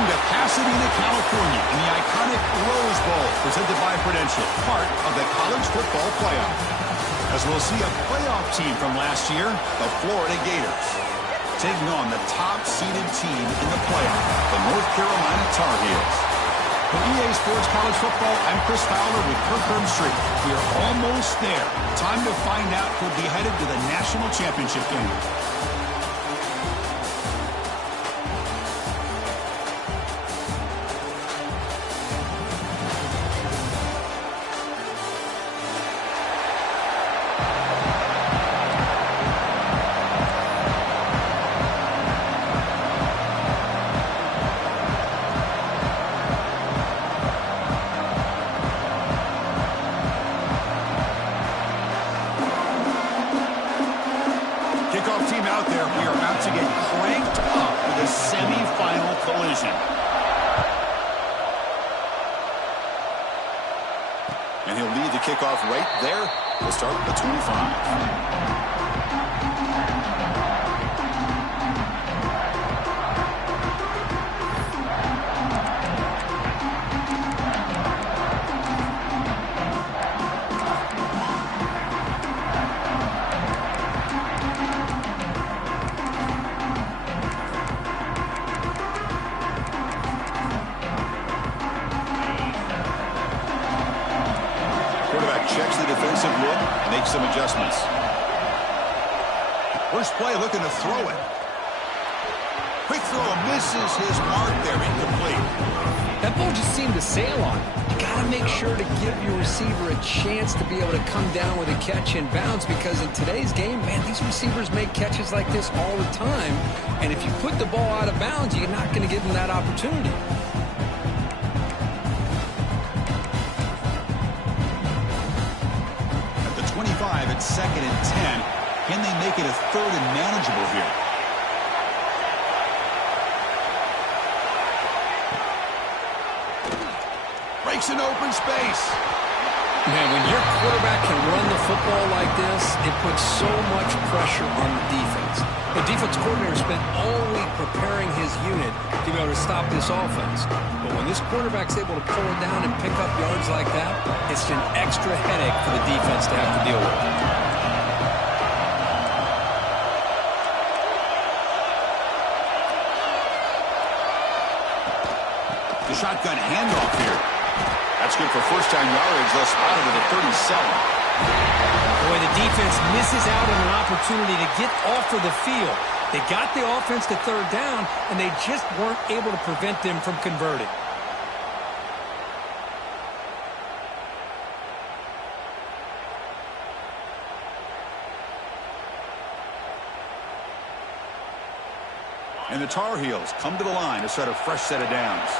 Welcome to Pasadena, California, in the iconic Rose Bowl, presented by Prudential, part of the College Football Playoff. As we'll see a playoff team from last year, the Florida Gators, taking on the top-seeded team in the playoff, the North Carolina Tar Heels. From EA Sports College Football, I'm Chris Fowler with Kirk Herbstreit. We are almost there. Time to find out who'll be headed to the national championship game. Kickoff team out there. We are about to get cranked up with a semi-final collision. And he'll lead the kickoff right there. We'll start at the 25. Checks the defensive look, makes some adjustments. First play looking to throw it. Quick throw, misses his mark there, incomplete. That ball just seemed to sail on. You got to make sure to give your receiver a chance to be able to come down with a catch in bounds, because in today's game, man, these receivers make catches like this all the time. And if you put the ball out of bounds, you're not going to give them that opportunity. At 2nd and 10. Can they make it a 3rd and manageable here? Breaks an open space. Man, when your quarterback can run the football like this, it puts so much pressure on the defense. The defense coordinator spent all week preparing his unit to be able to stop this offense. But when this quarterback's able to pull it down and pick up yards like that, it's an extra headache for the defense to have to deal with. The shotgun handoff here. That's good for first-down yardage. They'll spot it at the 37. Boy, the defense misses out on an opportunity to get off of the field. They got the offense to 3rd down, and they just weren't able to prevent them from converting. And the Tar Heels come to the line to set a fresh set of downs.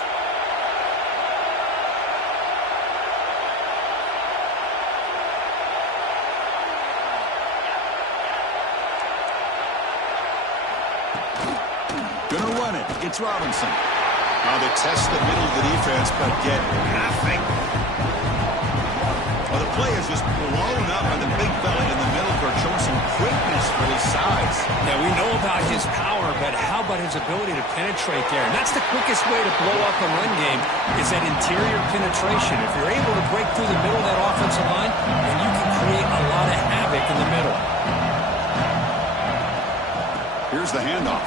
Gonna run it. It's Robinson. Now they test the middle of the defense, but get nothing. Well, the play is just blown up by the big fella in the middle for showing some quickness for his size. Yeah, we know about his power, but how about his ability to penetrate there? And that's the quickest way to blow up a run game, is that interior penetration. If you're able to break through the middle of that offensive line, then you can create a lot of havoc in the middle. Here's the handoff.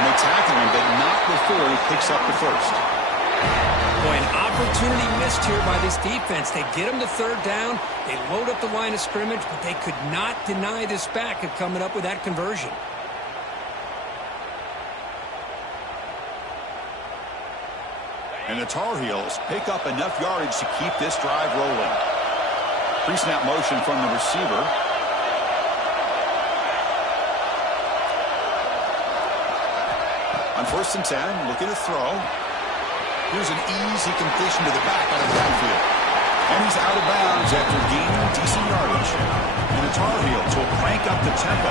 And they tackle him, but not before he picks up the first. Boy, an opportunity missed here by this defense. They get him to 3rd down. They load up the line of scrimmage, but they could not deny this back of coming up with that conversion. And the Tar Heels pick up enough yardage to keep this drive rolling. Pre-snap motion from the receiver. On 1st and 10, looking to throw. Here's an easy completion to the back out of the backfield. And he's out of bounds after gaining decent yardage. And the Tar Heels will crank up the tempo.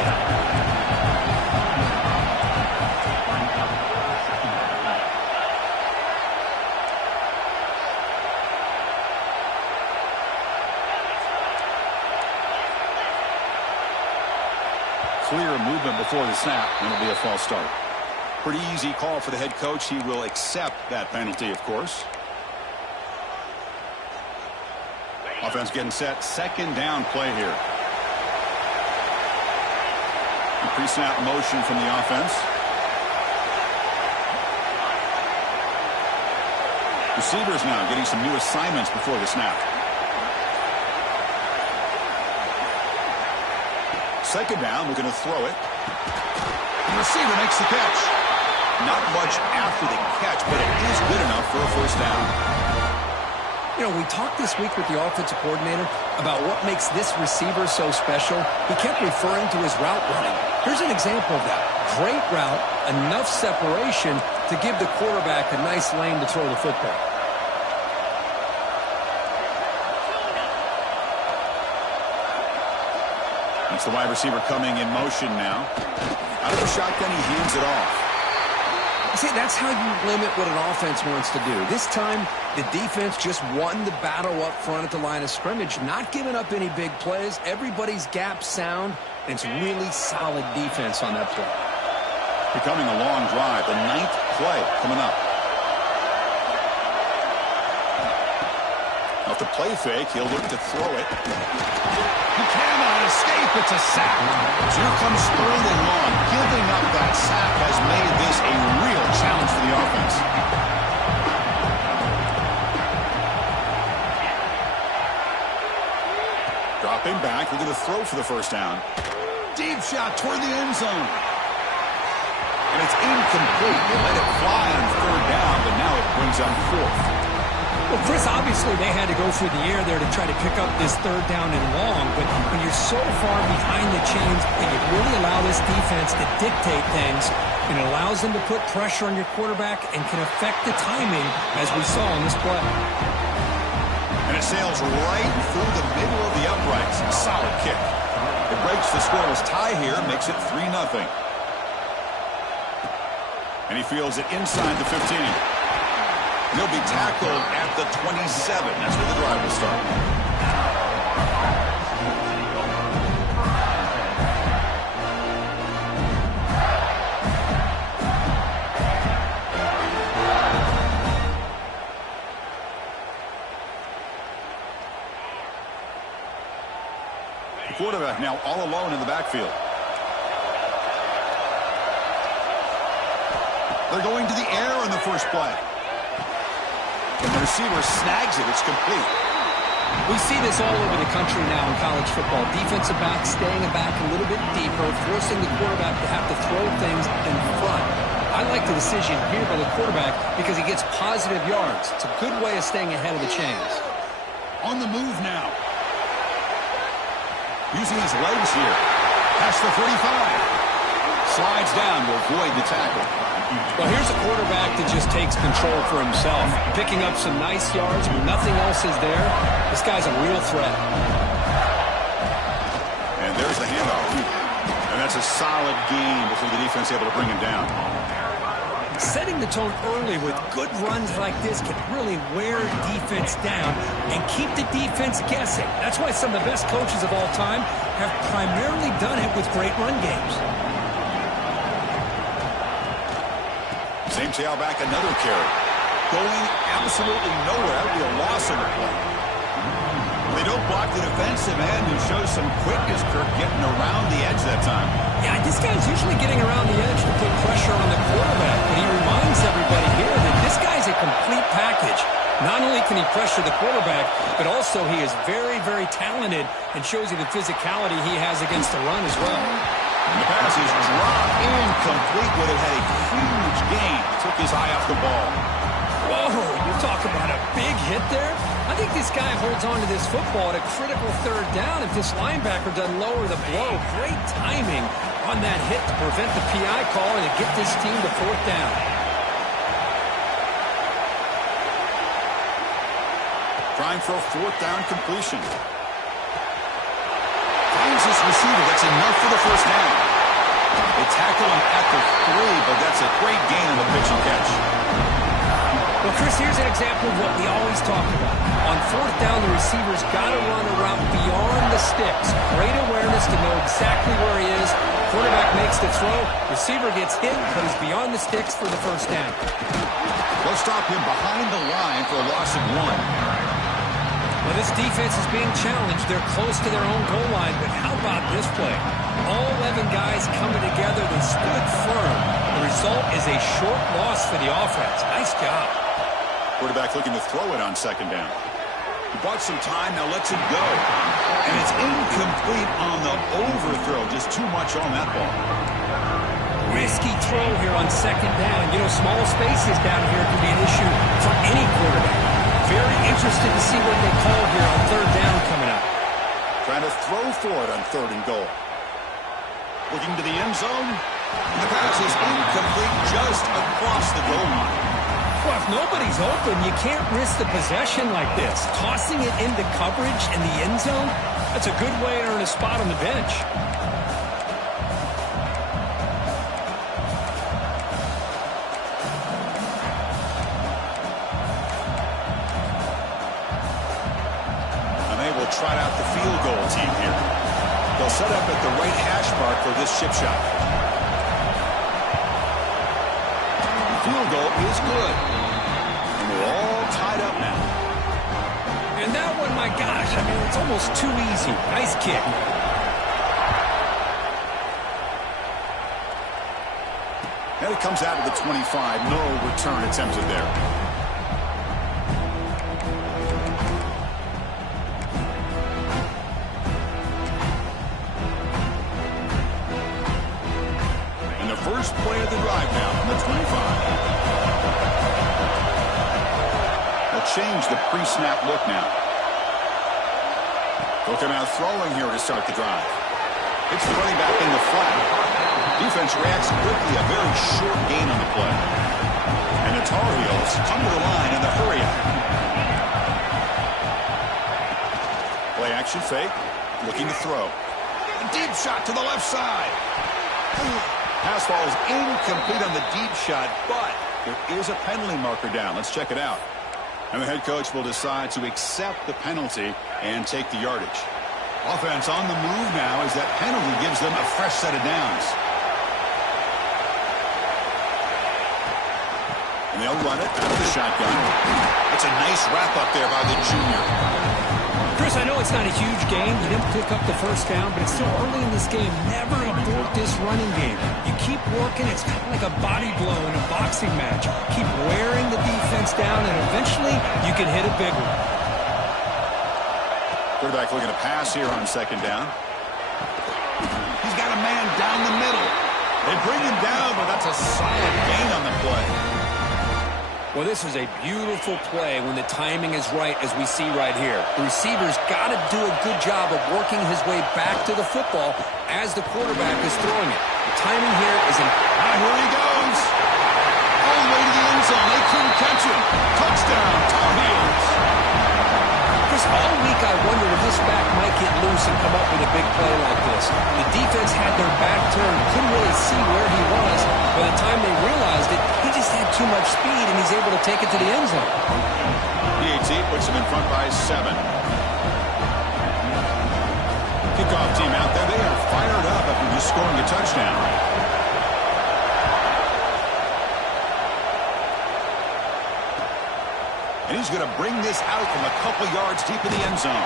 Clear movement before the snap, and it'll be a false start. Pretty easy call for the head coach. He will accept that penalty, of course. Offense getting set. Second down play here. Pre-snap motion from the offense. Receivers now getting some new assignments before the snap. Second down, we're going to throw it. The receiver makes the catch. Not much after the catch, but it is good enough for a first down. You know, we talked this week with the offensive coordinator about what makes this receiver so special. He kept referring to his route running. Here's an example of that. Great route, enough separation to give the quarterback a nice lane to throw the football. It's the wide receiver coming in motion now. Out of the shotgun, he hands it off. See, that's how you limit what an offense wants to do. This time, the defense just won the battle up front at the line of scrimmage, not giving up any big plays. Everybody's gap sound, and it's really solid defense on that play. Becoming a long drive, the 9th play coming up. Off the play fake, he'll look to throw it. He cannot escape. It's a sack. So here comes 3rd and long. Giving up that sack has made this a real challenge for the offense. Dropping back. We're going to throw for the first down. Deep shot toward the end zone. And it's incomplete. They let it fly on 3rd down, but now it brings up 4th. Well, Chris, obviously they had to go through the air there to try to pick up this 3rd down and long, but when you're so far behind the chains, it really allow this defense to dictate things, and it allows them to put pressure on your quarterback and can affect the timing, as we saw in this play. And it sails right through the middle of the uprights. Solid kick. It breaks the scoreless tie here, makes it 3-0. And he fields it inside the 15. He'll be tackled at the 27. That's where the drive will start. The quarterback now all alone in the backfield. They're going to the air on the first play. And the receiver snags it. It's complete. We see this all over the country now in college football. Defensive backs staying back a little bit deeper, forcing the quarterback to have to throw things in front. I like the decision here by the quarterback because he gets positive yards. It's a good way of staying ahead of the chains. On the move now. Using his legs here. Past the 45. Slides down to avoid the tackle. Well, here's a quarterback that just takes control for himself. Picking up some nice yards when nothing else is there. This guy's a real threat. And there's the handoff. And that's a solid gain before the defense able to bring him down. Setting the tone early with good runs like this can really wear defense down and keep the defense guessing. That's why some of the best coaches of all time have primarily done it with great run games. Same tailback, another carry. Going absolutely nowhere. It'll be a loss on the play. They don't block the defensive end who shows some quickness, Kirk, getting around the edge that time. Yeah, this guy's usually getting around the edge to put pressure on the quarterback, but he reminds everybody here that this guy's a complete package. Not only can he pressure the quarterback, but also he is very, very talented and shows you the physicality he has against the run as well. The pass is dropped incomplete, but it had a huge gain. Took his eye off the ball. Whoa, you talk about a big hit there? I think this guy holds on to this football at a critical 3rd down if this linebacker doesn't lower the blow. Great timing on that hit to prevent the PI call and to get this team to 4th down. Trying for a 4th down completion. Finds this receiver. That's enough for the first down. They tackle him at the 3, but that's a great gain on the pitch and catch. Well, Chris, here's an example of what we always talk about. On fourth down, the receiver's got to run a route beyond the sticks. Great awareness to know exactly where he is. Quarterback makes the throw. Receiver gets hit, but is beyond the sticks for the first down. They'll stop him behind the line for a loss of 1. Well, this defense is being challenged. They're close to their own goal line, but how about this play? All 11 guys coming together. They stood firm. The result is a short loss for the offense. Nice job. Quarterback looking to throw it on second down. He bought some time, now lets it go. And it's incomplete on the overthrow. Just too much on that ball. Risky throw here on second down. You know, small spaces down here can be an issue for any quarterback. Very interested to see what they call here on third down coming up. Trying to throw for it on 3rd and goal. Looking to the end zone. The pass is incomplete just across the goal line. Well, if nobody's open, you can't risk the possession like this. Tossing it into coverage in the end zone, that's a good way to earn a spot on the bench. Trot out the field goal team here. They'll set up at the right hash mark for this chip shot. The field goal is good. And we're all tied up now. And that one, my gosh, I mean, it's almost too easy. Nice kick. And it comes out of the 25. No return attempted there. First play of the drive now on the 25. They'll change the pre-snap look now. They'll come out throwing here to start the drive. It's the running back in the flat. Defense reacts quickly, a very short gain on the play. And the Tar Heels come to the line in the hurry up. Play action fake, looking to throw. A deep shot to the left side. Pass ball is incomplete on the deep shot, but there is a penalty marker down. Let's check it out. And the head coach will decide to accept the penalty and take the yardage. Offense on the move now as that penalty gives them a fresh set of downs. And they'll run it out of the shotgun. It's a nice wrap up there by the junior. Chris, I know it's not a huge game. You didn't pick up the first down, but it's still early in this game. Never abort this running game. You keep working. It's kind of like a body blow in a boxing match. Keep wearing the defense down, and eventually you can hit a big one. Quarterback looking to pass here on second down. He's got a man down the middle. They bring him down, but that's a solid gain on the play. Well, this is a beautiful play when the timing is right, as we see right here. The receiver's got to do a good job of working his way back to the football as the quarterback is throwing it. The timing here is an... Here he goes. All the way to the end zone. They couldn't catch him. Touchdown, Tar Heels. Chris, all week I wondered if this back might get loose and come up with a big play like this. The defense had their back turned, couldn't really see where he was. By the time they realized it, he just had too much speed, and he's able to take it to the end zone. PAT puts him in front by 7. Kickoff team out there. They are fired up after just scoring a touchdown. And he's going to bring this out from a couple yards deep in the end zone.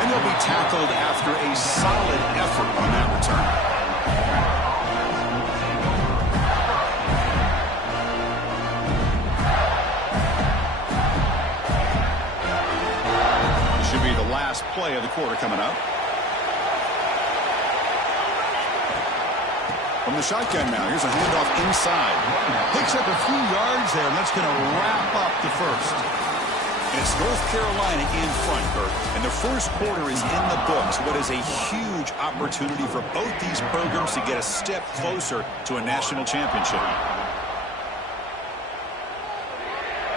And they'll be tackled after a solid effort on that return. This should be the last play of the quarter coming up. From the shotgun now, here's a handoff inside. Picks up a few yards there, and that's going to wrap up the first. And it's North Carolina in front, Bert. And the first quarter is in the books. What is a huge opportunity for both these programs to get a step closer to a national championship.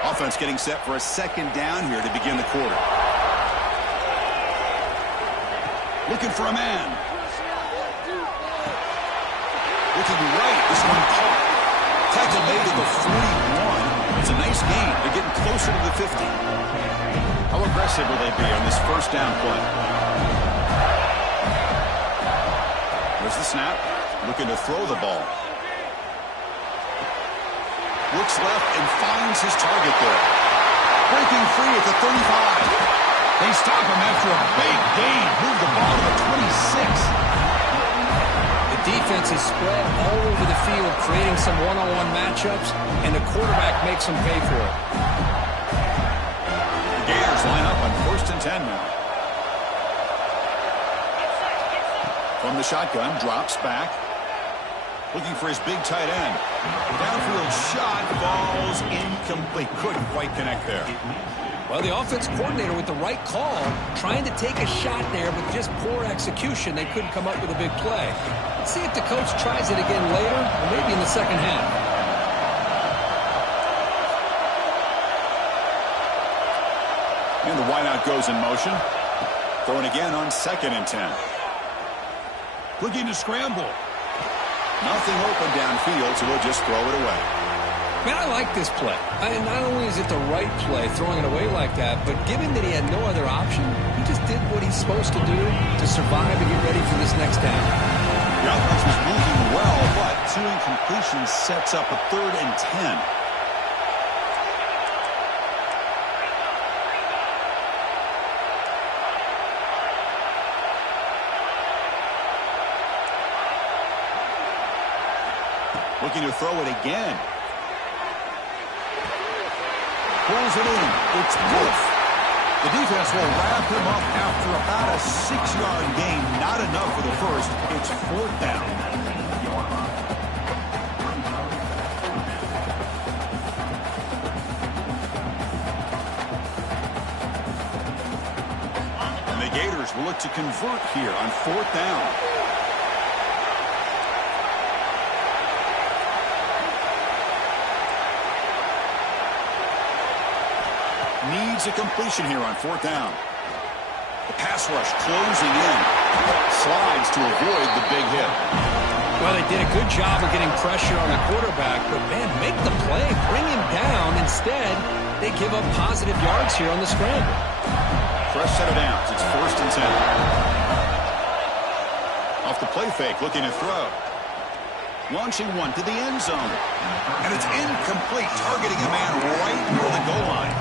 Offense getting set for a second down here to begin the quarter. Looking for a man. Looking right. This one caught. Tackle made to the 41. It's a nice gain. They're getting closer to the 50. How aggressive will they be on this first down play? There's the snap. Looking to throw the ball. Looks left and finds his target there. Breaking free at the 35. They stop him after a big gain. Move the ball to the 26. The defense is spread all over the field, creating some one-on-one matchups, and the quarterback makes them pay for it. The Gators line up on 1st and 10 now. From the shotgun, drops back. Looking for his big tight end. Downfield shot falls incomplete. Couldn't quite connect there. Well, the offense coordinator with the right call, trying to take a shot there, but just poor execution. They couldn't come up with a big play. Let's see if the coach tries it again later, or maybe in the second half. And the wideout goes in motion. Throwing again on 2nd and 10. Looking to scramble. Nothing open downfield, so we'll just throw it away. Man, I like this play. Not only is it the right play, throwing it away like that, but given that he had no other option, he just did what he's supposed to do to survive and get ready for this next down. The offense was moving well, but 2 incompletions sets up a 3rd and 10. Looking to throw it again. Pulls it in. It's Wolf. The defense will wrap him up after about a 6-yard gain. Not enough for the first. It's 4th down. And the Gators will look to convert here on 4th down. Needs a completion here on 4th down. The pass rush closing in. Slides to avoid the big hit. Well, they did a good job of getting pressure on the quarterback, but, man, make the play. Bring him down. Instead, they give up positive yards here on the scramble. Fresh set of downs. It's 1st and 10. Off the play fake, looking to throw. Launching one to the end zone. And it's incomplete, targeting a man right near the goal line.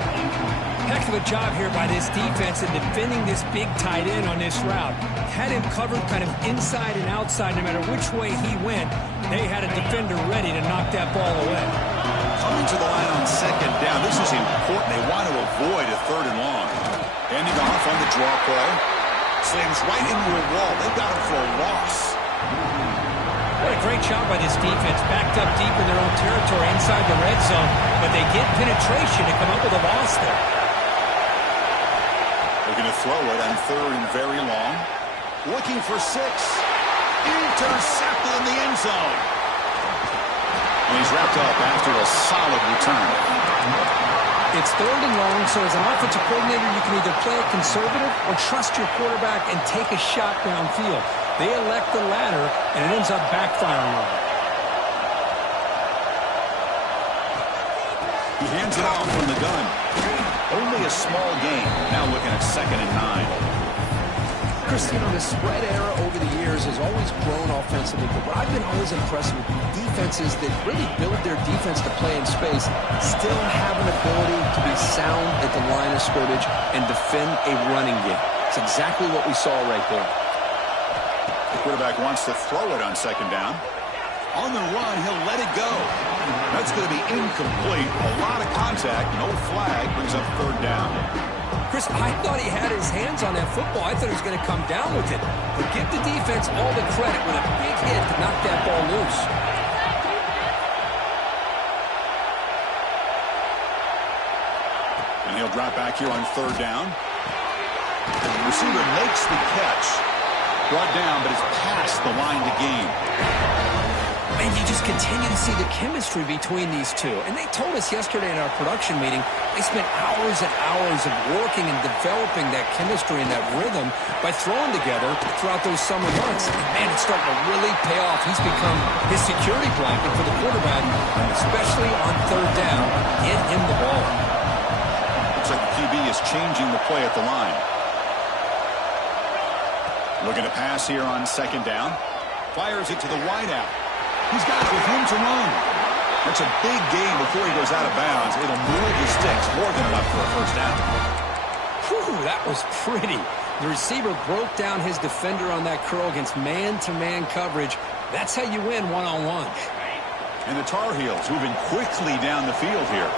Heck of a job here by this defense in defending this big tight end on this route. Had him covered kind of inside and outside no matter which way he went. They had a defender ready to knock that ball away. Coming to the line on 2nd down. This is important. They want to avoid a 3rd and long. Handing off on the draw play. Slams right into a wall. They got him for a loss. What a great job by this defense. Backed up deep in their own territory inside the red zone. But they get penetration to come up with a loss there. They're going to throw it on 3rd and very long. Looking for 6. Intercepted in the end zone. And he's wrapped up after a solid return. It's 3rd and long, so as an offensive coordinator, you can either play it conservative or trust your quarterback and take a shot downfield. They elect the latter, and it ends up backfiring on them. He hands it off from the gun. Only a small gain. Now looking at 2nd and 9. Chris, you know, the spread era over the years has always grown offensively, but what I've been always impressed with defenses that really build their defense to play in space still have an ability to be sound at the line of scrimmage and defend a running game. It's exactly what we saw right there. The quarterback wants to throw it on 2nd down. On the run, he'll let it go. That's going to be incomplete. A lot of contact, no flag, brings up 3rd down. Chris, I thought he had his hands on that football. I thought he was going to come down with it. But give the defense all the credit with a big hit to knock that ball loose. And he'll drop back here on 3rd down. The receiver makes the catch. Brought down, but it's past the line to gain. And you just continue to see the chemistry between these two. And they told us yesterday in our production meeting, they spent hours and hours of working and developing that chemistry and that rhythm by throwing together throughout those summer months. And man, it's starting to really pay off. He's become his security blanket for the quarterback, especially on 3rd down. He get him the ball. Looks like the QB is changing the play at the line. Looking to pass here on second down. Fires it to the wideout. He's got it with him to run. That's a big gain before he goes out of bounds. It'll move the sticks more than enough for a first down. Whew, that was pretty. The receiver broke down his defender on that curl against man-to-man coverage. That's how you win one-on-one. And the Tar Heels moving quickly down the field here.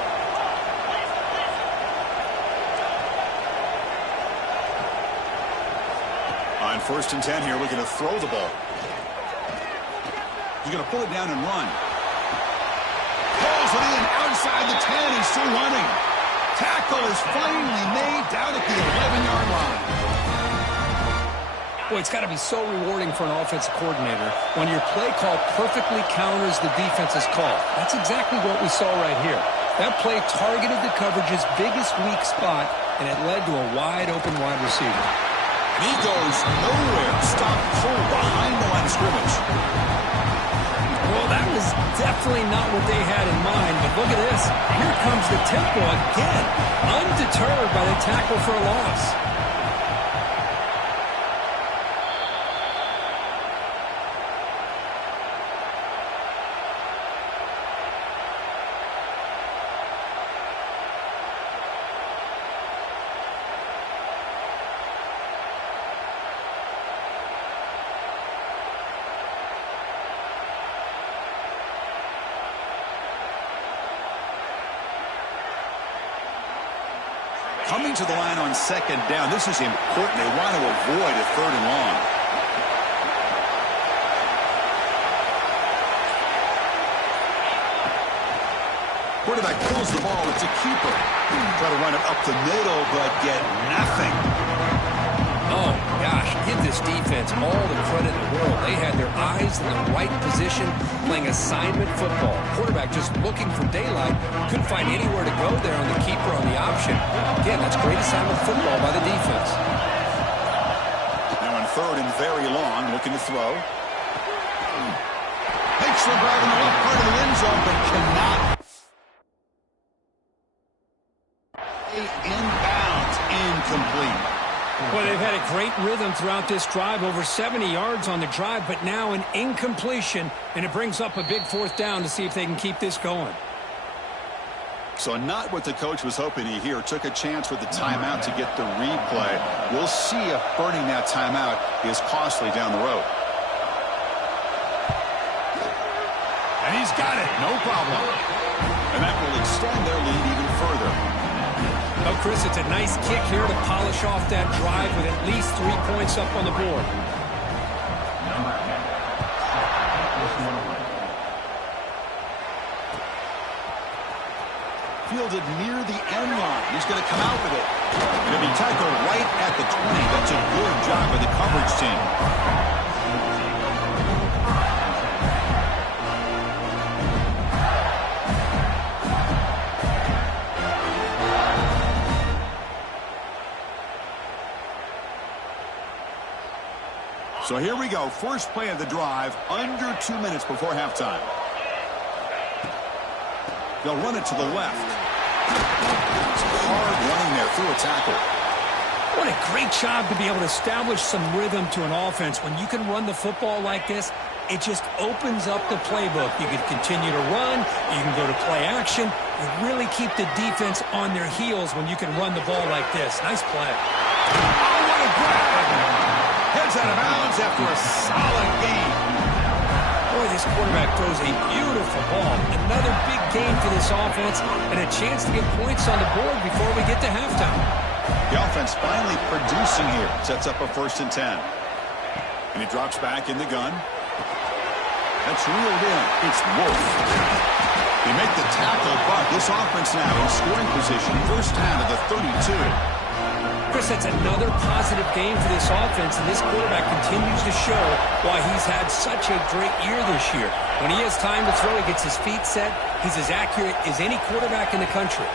On 1st and 10 here, looking to throw the ball. He's going to pull it down and run. Pulls it in outside the 10. He's still running. Tackle is finally made down at the 11-yard line. Boy, it's got to be so rewarding for an offensive coordinator when your play call perfectly counters the defense's call. That's exactly what we saw right here. That play targeted the coverage's biggest weak spot, and it led to a wide-open wide receiver. And he goes nowhere. Stop pull behind the line of scrimmage. Well, that was definitely not what they had in mind, but look at this. Here comes the tempo again, undeterred by the tackle for a loss. Coming to the line on second down. This is important. They want to avoid a 3rd and long. Quarterback pulls the ball. It's a keeper. Try to run it up the middle, but get nothing. Oh, gosh, give this defense all the credit in the world. They had their eyes in the right position, playing assignment football. Quarterback just looking for daylight. Couldn't find anywhere to go there on the keeper on the option. Again, that's great assignment football by the defense. Now on 3rd and very long, looking to throw. Makes the grab in the left part of the end zone, but cannot. Inbounds, incomplete. Well, they've had a great rhythm throughout this drive, over 70 yards on the drive, but now an incompletion, and it brings up a big 4th down to see if they can keep this going. So not what the coach was hoping to hear. Took a chance with the timeout to get the replay. We'll see if burning that timeout is costly down the road. And he's got it, no problem. And that will extend their lead even further. Oh, Chris, it's a nice kick here to polish off that drive with at least 3 points up on the board. Fielded near the end line. He's going to come out with it. Going to be tackled right at the 20. That's a good job by the coverage team. So here we go. First play of the drive, under 2 minutes before halftime. They'll run it to the left. It's hard running there through a tackle. What a great job to be able to establish some rhythm to an offense. When you can run the football like this, it just opens up the playbook. You can continue to run. You can go to play action. You really keep the defense on their heels when you can run the ball like this. Nice play. Oh, what a grab! Heads out of bounds after a solid gain. Boy, this quarterback throws a beautiful ball. Another big gain for this offense and a chance to get points on the board before we get to halftime. The offense finally producing here. Sets up a 1st and 10. And he drops back in the gun. That's reeled in. It's Wolf. They make the tackle, but this offense now in scoring position. First down to the 32. Chris, that's another positive game for this offense, and this quarterback continues to show why he's had such a great year this year. When he has time to throw, he gets his feet set. He's as accurate as any quarterback in the country.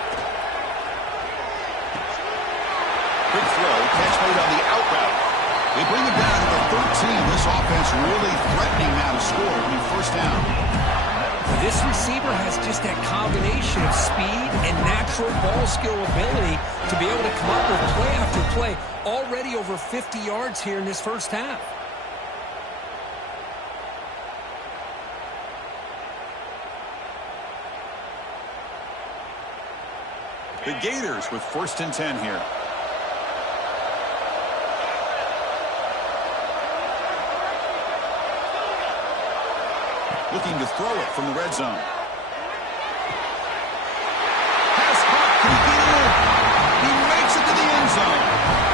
Big throw, catch made on the out route. They bring it down to the 13. This offense really threatening now to score. It'll be first down. This receiver has just that combination of speed and natural ball skill ability to be able to come up with play after play, already over 50 yards here in this first half. The Gators with 1st and 10 here. Looking to throw it from the red zone. Pass caught. Can he get it in? He makes it to the end zone.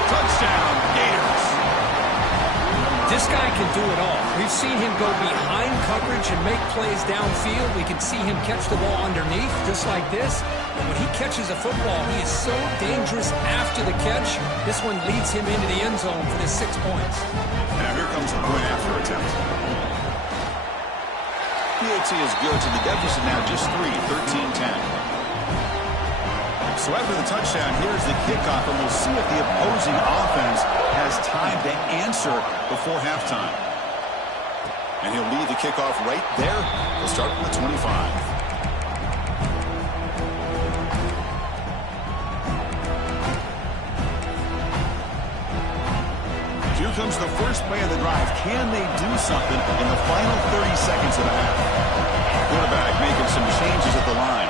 Touchdown, Gators. This guy can do it all. We've seen him go behind coverage and make plays downfield. We can see him catch the ball underneath, just like this. And when he catches a football, he is so dangerous after the catch. This one leads him into the end zone for the 6 points. Now here comes a point after attempt. PAT is good, so the deficit now just 3, 13-10. So after the touchdown, here's the kickoff, and we'll see if the opposing offense has time to answer before halftime. And he'll lead the kickoff right there. He'll start from the 25. Here comes the first play of the drive. Can they do something in the final 30 seconds of the half? Quarterback making some changes at the line.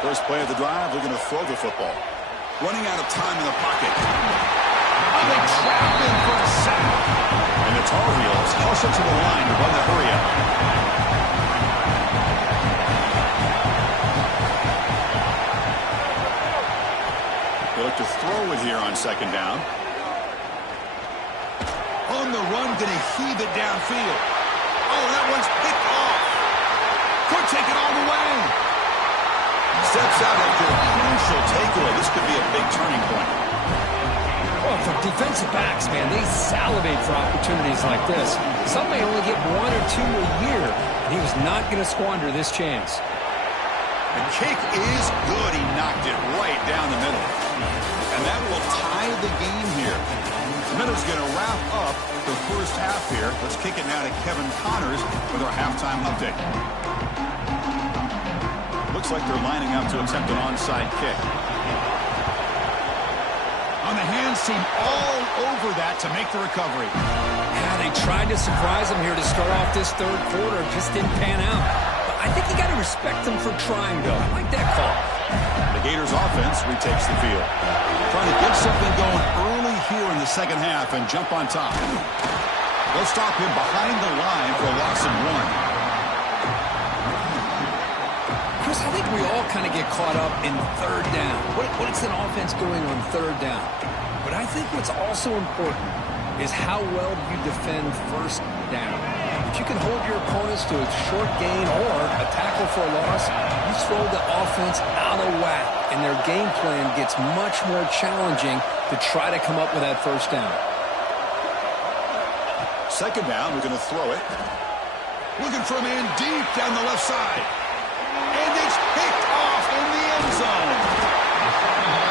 First play of the drive, we're going to throw the football. Running out of time in the pocket. Oh, they trap him for a sack. And the Tar Heels hustle to the line to run the hurry up. They look to throw it here on 2nd down. On the run, going to heave it downfield. Oh, that one's picked off. Could take it all the way. Steps out after a crucial takeaway. This could be a big turning point. Well, for defensive backs, man, they salivate for opportunities like this. Some may only get 1 or 2 a year, and he was not going to squander this chance. The kick is good. He knocked it right down the middle. And that will tie the game here. Miller's going to wrap up the first half here. Let's kick it now to Kevin Connors with our halftime update. Looks like they're lining up to attempt an onside kick. On the hands team all over that to make the recovery. Yeah, they tried to surprise him here to start off this 3rd quarter. Just didn't pan out. But I think you got to respect them for trying, though. I like that call. The Gators offense retakes the field. Trying to get something going early here in the 2nd half and jump on top. They'll stop him behind the line for a loss of 1. Chris, I think we all kind of get caught up in 3rd down. What is an offense doing on 3rd down? But I think what's also important is how well you defend 1st down. If you can hold your opponents to a short gain or a tackle for a loss, you throw the offense out of whack, and their game plan gets much more challenging to try to come up with that 1st down. 2nd down, we're going to throw it. Looking for a man deep down the left side. And it's picked off in the end zone.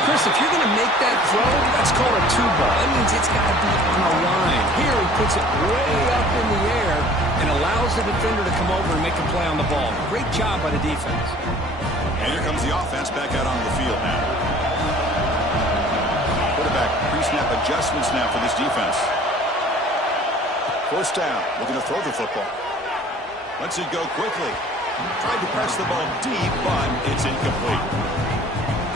Chris, if you're going to make that throw, that's called a 2-ball. That means it's got to be on the line. Here he puts it way up in the air and allows the defender to come over and make a play on the ball. Great job by the defense. And here comes the offense back out onto the field now. Quarterback pre-snap adjustments now for this defense. 1st down, looking to throw the football. Lets it go quickly. Tried to press the ball deep, but it's incomplete.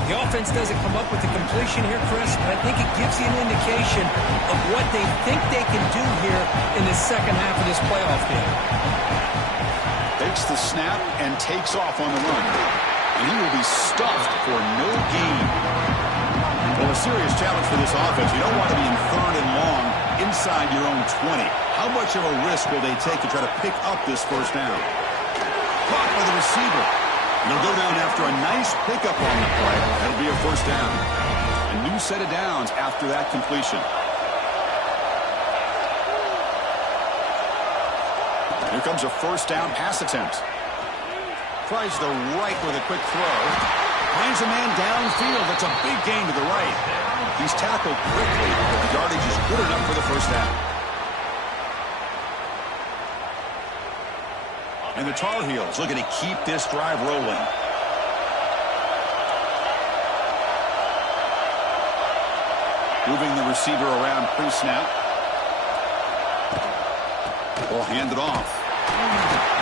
The offense doesn't come up with the completion here, Chris, but I think it gives you an indication of what they think they can do here in the 2nd half of this playoff game. Takes the snap and takes off on the run. And he will be stuffed for no gain. Well, a serious challenge for this offense. You don't want to be in 3rd and long inside your own 20. How much of a risk will they take to try to pick up this 1st down? Caught by the receiver. And they'll go down after a nice pickup on the play. That'll be a 1st down. A new set of downs after that completion. Here comes a 1st down pass attempt. Tries the right with a quick throw. Finds a man downfield. That's a big gain to the right. He's tackled quickly, but the yardage is good enough for the 1st down. And the Tar Heels looking to keep this drive rolling. Moving the receiver around pre-snap. Will hand it off.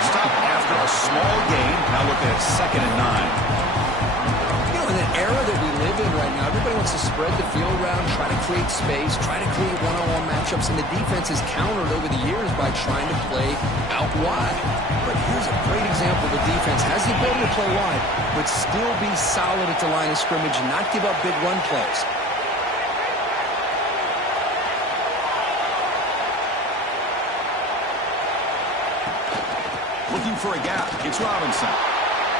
Stop after a small gain. Now looking at 2nd and 9. You know, in an era that we live in right now, everybody wants to spread the field around, try to create space, try to create one-on-one matchups, and the defense has countered over the years by trying to play out wide. But here's a great example. The defense has the ability to play wide, but still be solid at the line of scrimmage and not give up big run plays. Looking for a gap. It's Robinson.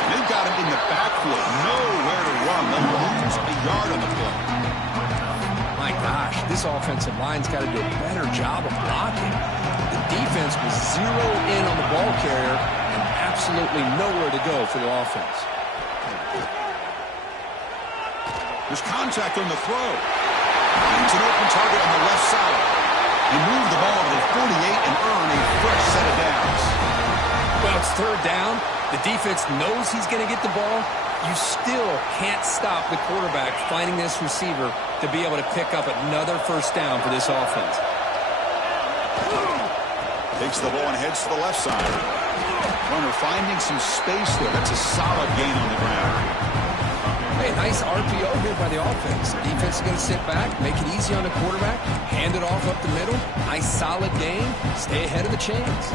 They've got him in the backfield. Nowhere to run. They'll lose a yard on the play. My gosh, this offensive line's got to do a better job of blocking. The defense was zeroed in on the ball carrier and absolutely nowhere to go for the offense. There's contact on the throw. Finds an open target on the left side. He moved the ball to the 48 and earned a fresh set of downs. Well, it's 3rd down. The defense knows he's going to get the ball. You still can't stop the quarterback finding this receiver to be able to pick up another 1st down for this offense. Takes the ball and heads to the left side. Runner finding some space there. That's a solid gain on the ground. Hey, nice RPO here by the offense. The defense is going to sit back, make it easy on the quarterback, hand it off up the middle. Nice solid gain. Stay ahead of the chains.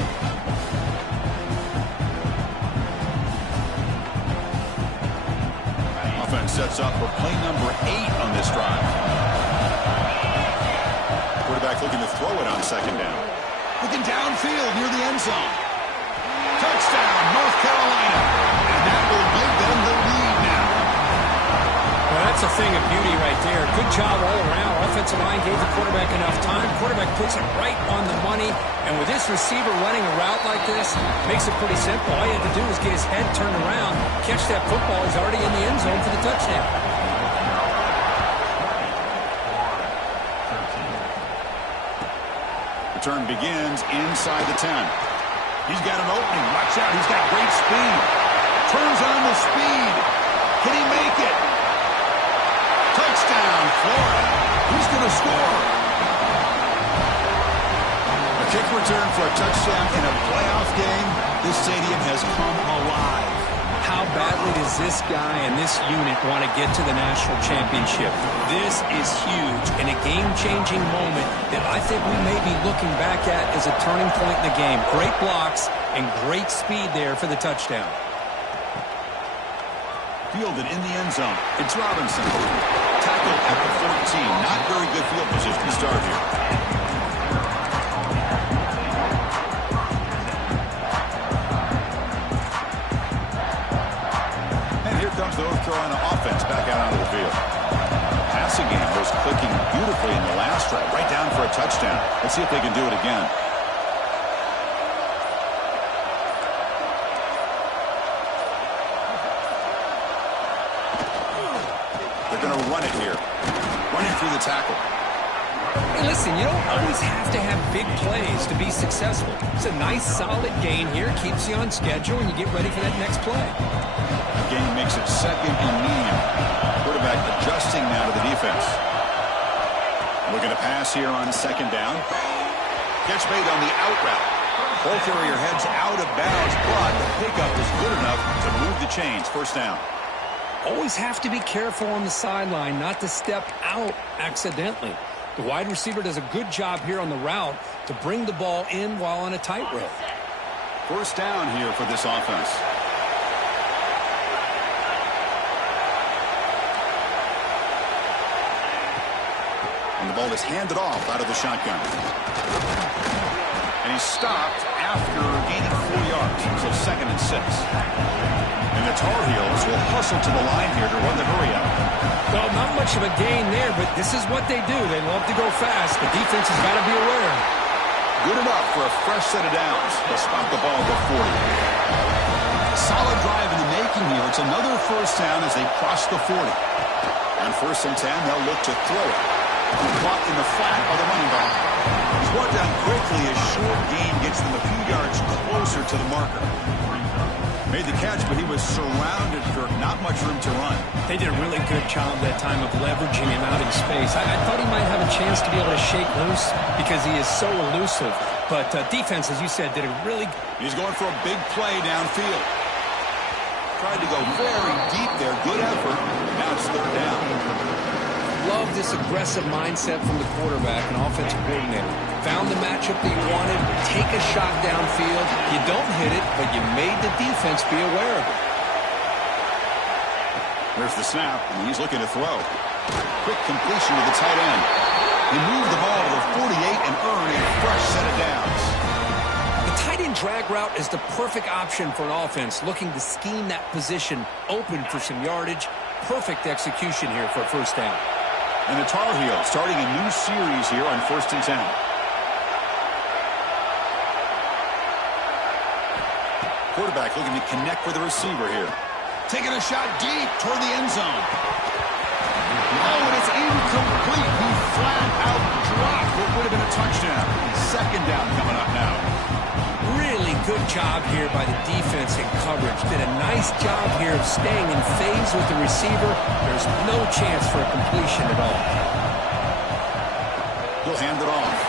Offense sets up for play number 8 on this drive. Quarterback looking to throw it on 2nd down. Looking downfield near the end zone. Touchdown, North Carolina. And that will give them the lead now. Well, that's a thing of beauty right there. Good job all around. Offensive line gave the quarterback enough time. Quarterback puts it right on the money. And with this receiver running a route like this, makes it pretty simple. All you have to do is get his head turned around, catch that football. He's already in the end zone for the touchdown. Return begins inside the 10. He's got an opening. Watch out. He's got great speed. Turns on the speed. Can he make it? Touchdown, Florida. Who's going to score? A kick return for a touchdown in a playoff game. This stadium has come alive. How badly does this guy and this unit want to get to the national championship? This is huge and a game-changing moment that I think we may be looking back at as a turning point in the game. Great blocks and great speed there for the touchdown. Fielded in the end zone. It's Robinson. Tackle at the 14. Not very good field position to start here. And here comes the North Carolina offense back out onto the field. Passing game was clicking beautifully in the last drive. Right down for a touchdown. Let's see if they can do it again. Run it here. Running through the tackle. Hey, listen, you don't always have to have big plays to be successful. It's a nice, solid gain here. Keeps you on schedule, and you get ready for that next play. The gain makes it 2nd and medium. Quarterback adjusting now to the defense. Looking to pass here on 2nd down. Catch made on the out route. Ball carrier heads out of bounds, but the pickup is good enough to move the chains. 1st down. Always have to be careful on the sideline not to step out accidentally. The wide receiver does a good job here on the route to bring the ball in while on a tightrope. 1st down here for this offense. And the ball is handed off out of the shotgun. And he's stopped after gaining 4 yards. So 2nd and 6. And the Tar Heels will hustle to the line here to run the hurry up. Well, not much of a gain there, but this is what they do. They love to go fast. The defense has got to be aware. Good enough for a fresh set of downs. They'll spot the ball at the 40. Solid drive in the making here. It's another 1st down as they cross the 40. On 1st and 10, they'll look to throw it. Caught in the flat by the running back. brought down quickly. A short gain gets them a few yards closer to the marker. Made the catch, but he was surrounded, Kirk. Not much room to run. They did a really good job that time of leveraging him out in space. I thought he might have a chance to be able to shake loose because he is so elusive. But defense, as you said, did a really... He's going for a big play downfield. Tried to go very deep there. Good effort. Now it's third down. Love this aggressive mindset from the quarterback and offensive coordinator. Found the matchup that you wanted, take a shot downfield. You don't hit it, but you made the defense be aware of it. There's the snap, and he's looking to throw. Quick completion to the tight end. He moved the ball to the 48 and earned a fresh set of downs. The tight end drag route is the perfect option for an offense looking to scheme that position open for some yardage. Perfect execution here for a first down. And the Tar Heels starting a new series here on 1st and 10. Quarterback looking to connect with the receiver here. Taking a shot deep toward the end zone. Oh, and it's incomplete. He flat out dropped what would have been a touchdown. Second down coming up now. Really good job here by the defense in coverage. Did a nice job here of staying in phase with the receiver. There's no chance for a completion at all. He'll hand it off.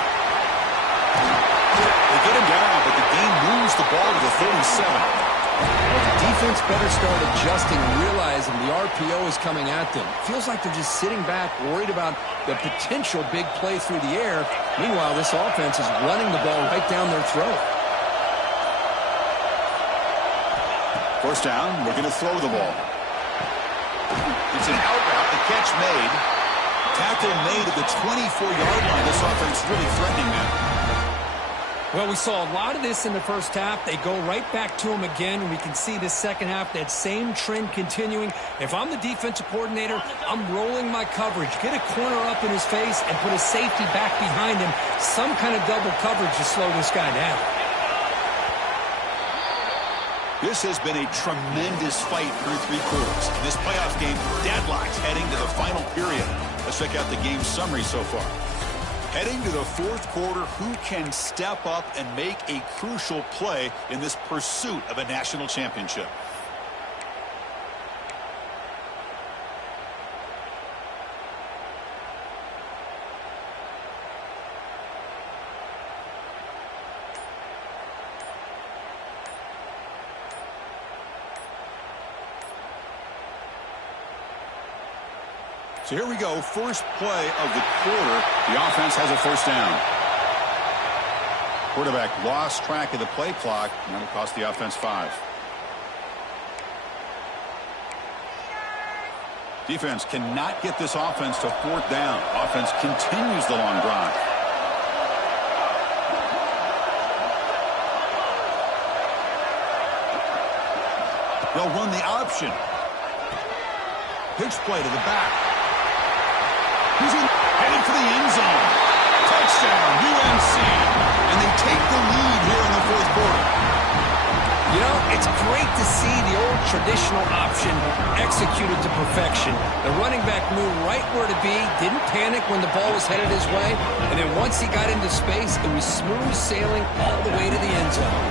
They get him down, but the game moves the ball to the 37. Well, the defense better start adjusting and realizing the RPO is coming at them. Feels like they're just sitting back, worried about the potential big play through the air. Meanwhile, this offense is running the ball right down their throat. First down, looking to throw the ball. It's an out route, the catch made. Tackle made at the 24-yard line. This offense really threatening now. Well, we saw a lot of this in the first half. They go right back to him again. We can see the second half, that same trend continuing. If I'm the defensive coordinator, I'm rolling my coverage. Get a corner up in his face and put a safety back behind him. Some kind of double coverage to slow this guy down. This has been a tremendous fight through three quarters. This playoff game deadlocked heading to the final period. Let's check out the game summary so far. Heading to the fourth quarter, who can step up and make a crucial play in this pursuit of a national championship? So here we go, first play of the quarter. The offense has a first down. Quarterback lost track of the play clock, and that'll cost the offense 5. Defense cannot get this offense to fourth down. Offense continues the long drive. They'll run the option. Pitch play to the back. He's headed for the end zone. Touchdown, UNC. And they take the lead here in the fourth quarter. You know, it's great to see the old traditional option executed to perfection. The running back knew right where to be, didn't panic when the ball was headed his way, and then once he got into space, it was smooth sailing all the way to the end zone.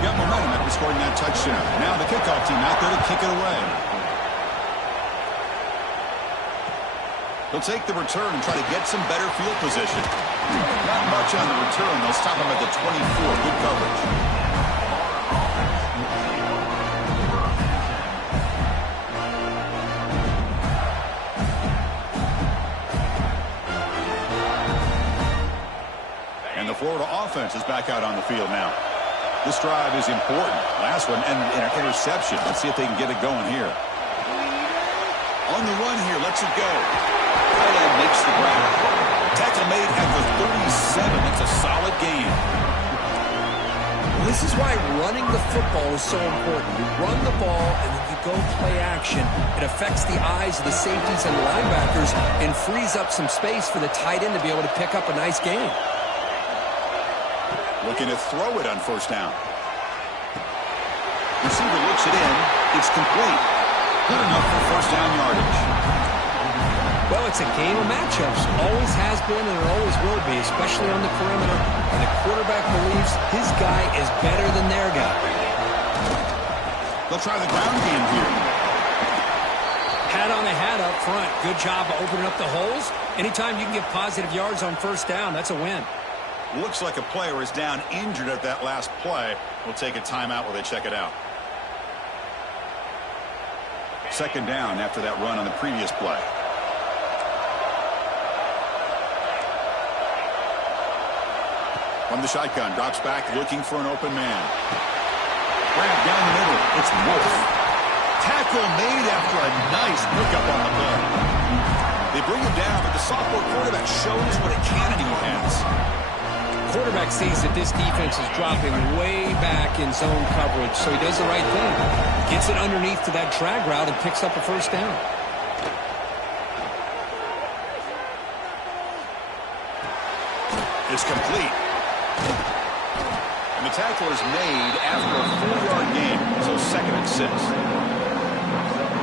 Got momentum after scoring that touchdown. Now the kickoff team out there to kick it away. They'll take the return and try to get some better field position. Not much on the return. They'll stop him at the 24. Good coverage. And the Florida offense is back out on the field now. This drive is important. Last one, and an interception. Let's see if they can get it going here. On the run here, lets it go. Thailand makes the grab. Tackle made at the 37. It's a solid game. This is why running the football is so important. You run the ball and then you go play action. It affects the eyes of the safeties and the linebackers and frees up some space for the tight end to be able to pick up a nice game. Looking to throw it on first down. Receiver looks it in. It's complete. Good enough for first down yardage. Well, it's a game of matchups. Always has been and it always will be, especially on the perimeter. And the quarterback believes his guy is better than their guy. They'll try the ground game here. Hat on a hat up front. Good job of opening up the holes. Anytime you can get positive yards on first down, that's a win. Looks like a player is down injured at that last play. We'll take a timeout while they check it out. Second down after that run on the previous play. From the shotgun, drops back looking for an open man. Grab down the middle. It's Wolf. Tackle made after a nice pickup on the play. They bring him down, but the sophomore quarterback shows what a cannon he has. Quarterback sees that this defense is dropping way back in zone coverage, so he does the right thing. Gets it underneath to that drag route and picks up a first down. It's complete. And the tackle is made after a 4-yard gain, so 2nd and 6.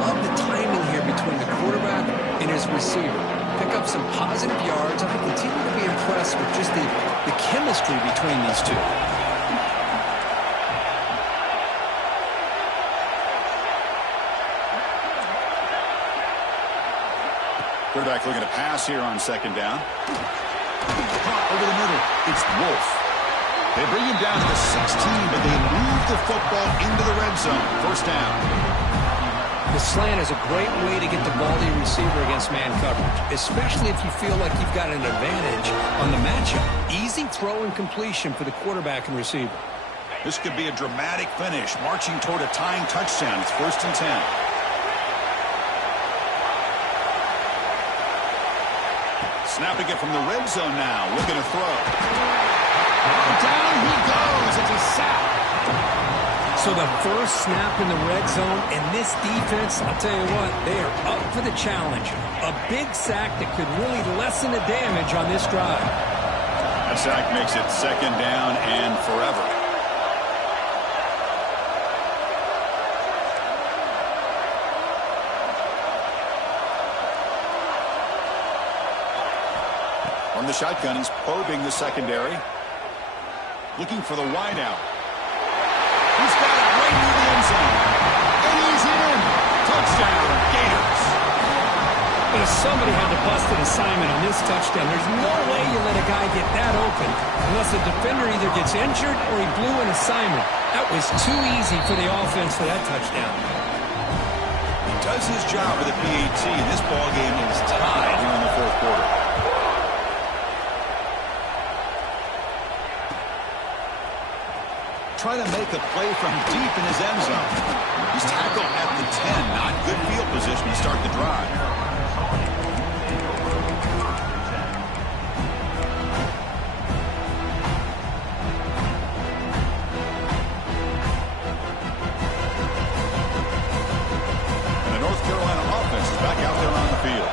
Love the timing here between the quarterback and his receiver. Pick up some positive yards, and I continue to be impressed with just the chemistry between these two. Quarterback looking to pass here on 2nd down. Over the middle, it's Wolf. They bring him down to the 16, but they move the football into the red zone. First down. The slant is a great way to get the ball to your receiver against man coverage, especially if you feel like you've got an advantage on the matchup. Easy throw and completion for the quarterback and receiver. This could be a dramatic finish, marching toward a tying touchdown. It's 1st and 10. Snapping it from the red zone now, looking to throw. Down he goes. It's a sack. So the first snap in the red zone, and this defense, I'll tell you what, they are up for the challenge. A big sack that could really lessen the damage on this drive. That sack makes it 2nd down and forever. On the shotgun, he's probing the secondary. Looking for the wideout. He's got it right near the end zone. And he's in. Touchdown, Gators. But if somebody had to bust an assignment on this touchdown, there's no way you let a guy get that open unless the defender either gets injured or he blew an assignment. That was too easy for the offense for that touchdown. He does his job with the PAT, and this ballgame is tied here in the 4th quarter. Trying to make a play from deep in his end zone. He's tackled at the 10. Not good field position to start the drive. And the North Carolina offense is back out there on the field.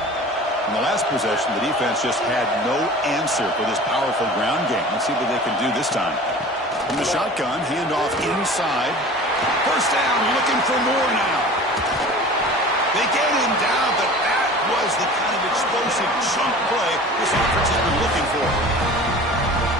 In the last possession, the defense just had no answer for this powerful ground game. Let's see what they can do this time. From the shotgun, handoff inside. First down, looking for more now. They get him down, but that was the kind of explosive chunk play this offense has been looking for.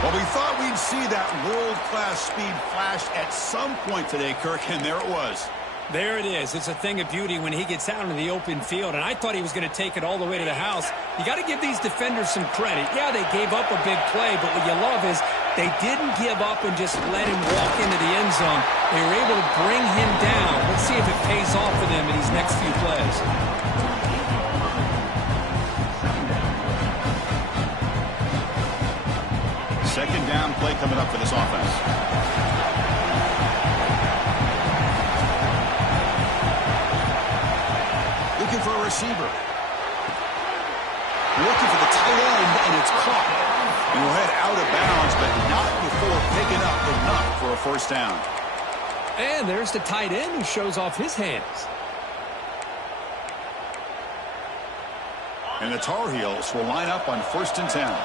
Well, we thought we'd see that world-class speed flash at some point today, Kirk, and there it was. There it is. It's a thing of beauty when he gets out into the open field, and I thought he was going to take it all the way to the house. You got to give these defenders some credit. Yeah, they gave up a big play, but what you love is they didn't give up and just let him walk into the end zone. They were able to bring him down. Let's see if it pays off for them in these next few plays. Second down play coming up for this offense. Looking for a receiver. Looking for the tight end, and it's caught. And he'll head out of bounds, but not before picking up enough for a first down. And there's the tight end who shows off his hands. And the Tar Heels will line up on 1st and 10.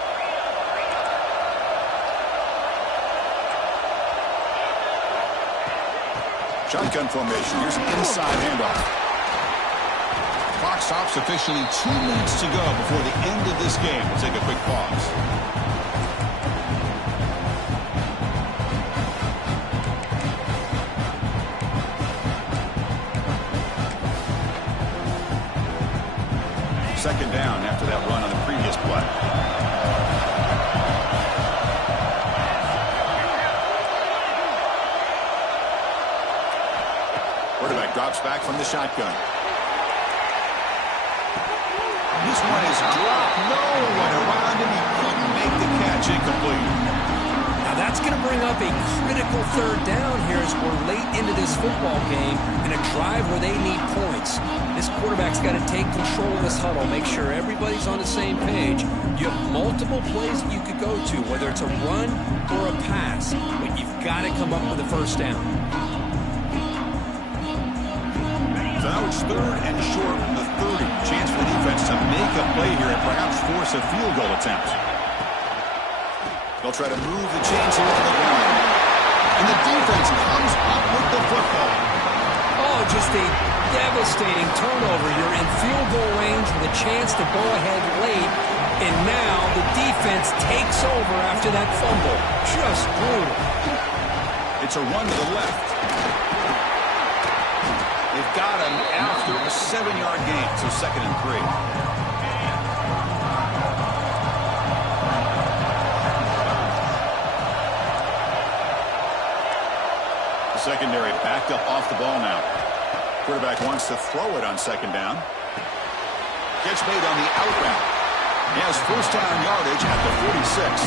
Shotgun formation. Here's an inside handoff. Clock stops officially 2 minutes to go before the end of this game. We'll take a quick pause. Second down after that run on the previous play. Quarterback drops back from the shotgun. This one is dropped. No one around him. He couldn't make the catch. Incomplete. Now that's going to bring up a critical third down here as we're late into this football game in a drive where they need points. This quarterback's got to take control of this huddle, make sure everybody's on the same page. You have multiple plays that you could go to, whether it's a run or a pass, but you've got to come up with a first down. So now it's third and short from the 30. Chance for the defense to make a play here and perhaps force a field goal attempt. They'll try to move the chains here to the ground. And the defense comes up with the football. Oh, just a devastating turnover. You're in field goal range with a chance to go ahead late. And now the defense takes over after that fumble. Just brutal. It's a run to the left. They've got him after a 7-yard gain, so 2nd and 3. Secondary backed up off the ball now. Quarterback wants to throw it on 2nd down. Gets made on the out route. He has first down yardage at the 46.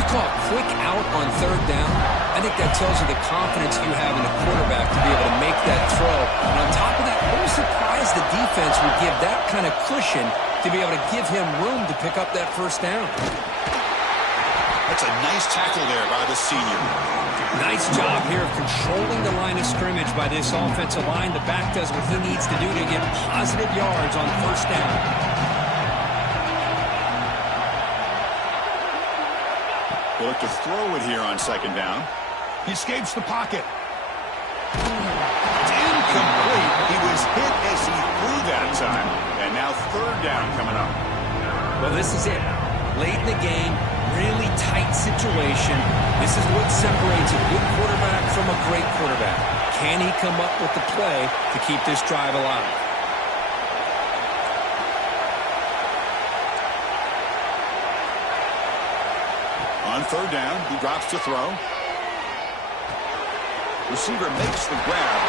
You call a quick out on 3rd down. I think that tells you the confidence you have in a quarterback to be able to make that throw. And on top of that, I'm surprised the defense would give that kind of cushion to be able to give him room to pick up that first down. That's a nice tackle there by the senior. Nice job here of controlling the line of scrimmage by this offensive line. The back does what he needs to do to get positive yards on first down. They look to throw it here on 2nd down. He escapes the pocket. It's incomplete. He was hit as he threw that time. And now 3rd down coming up. Well, this is it. Late in the game, really tight situation. This is what separates a good quarterback from a great quarterback. Can he come up with the play to keep this drive alive? On 3rd down, he drops to throw. Receiver makes the grab.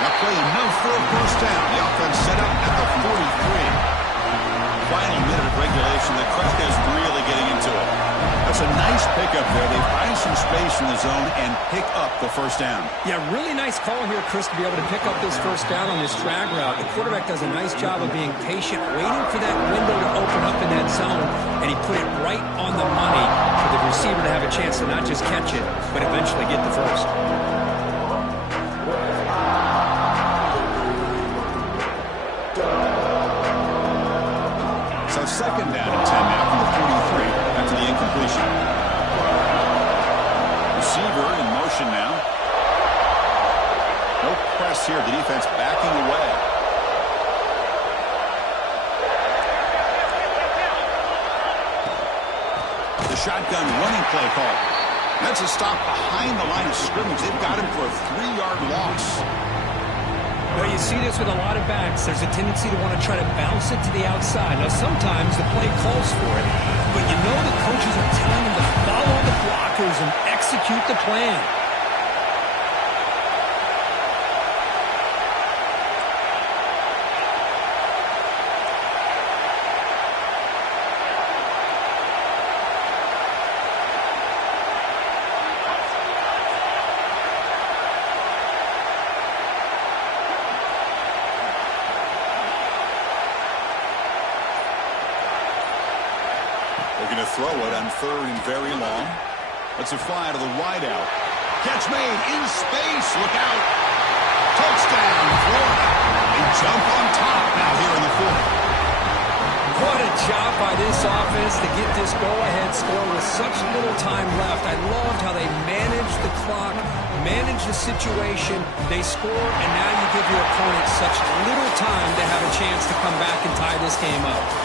Now play enough for a first down. The offense set up at the 43. Final minute of regulation. The crowd is really getting into it. That's a nice pickup there. They find some space in the zone and pick up the first down. Yeah, really nice call here, Chris, to be able to pick up this first down on this drag route. The quarterback does a nice job of being patient, waiting for that window to open up in that zone, and he put it right on the money for the receiver to have a chance to not just catch it, but eventually get the first. So 2nd down and 10 now from the 43 after the incompletion. Receiver in motion now. No press here. The defense backing away. The shotgun running play call. That's a stop behind the line of scrimmage. They've got him for a 3-yard loss. Well, you see this with a lot of backs. There's a tendency to want to try to bounce it to the outside. Now, sometimes the play calls for it, but you know the coaches are telling them to follow the blockers and execute the plan. They're going to throw it on 3rd and very long. That's a fly to the wideout. Catch made in space. Look out. Touchdown, Florida. They jump on top now here in the 4th. What a job by this offense to get this go-ahead score with such little time left. I loved how they managed the clock, manage the situation, they score, and now you give your opponent such little time to have a chance to come back and tie this game up.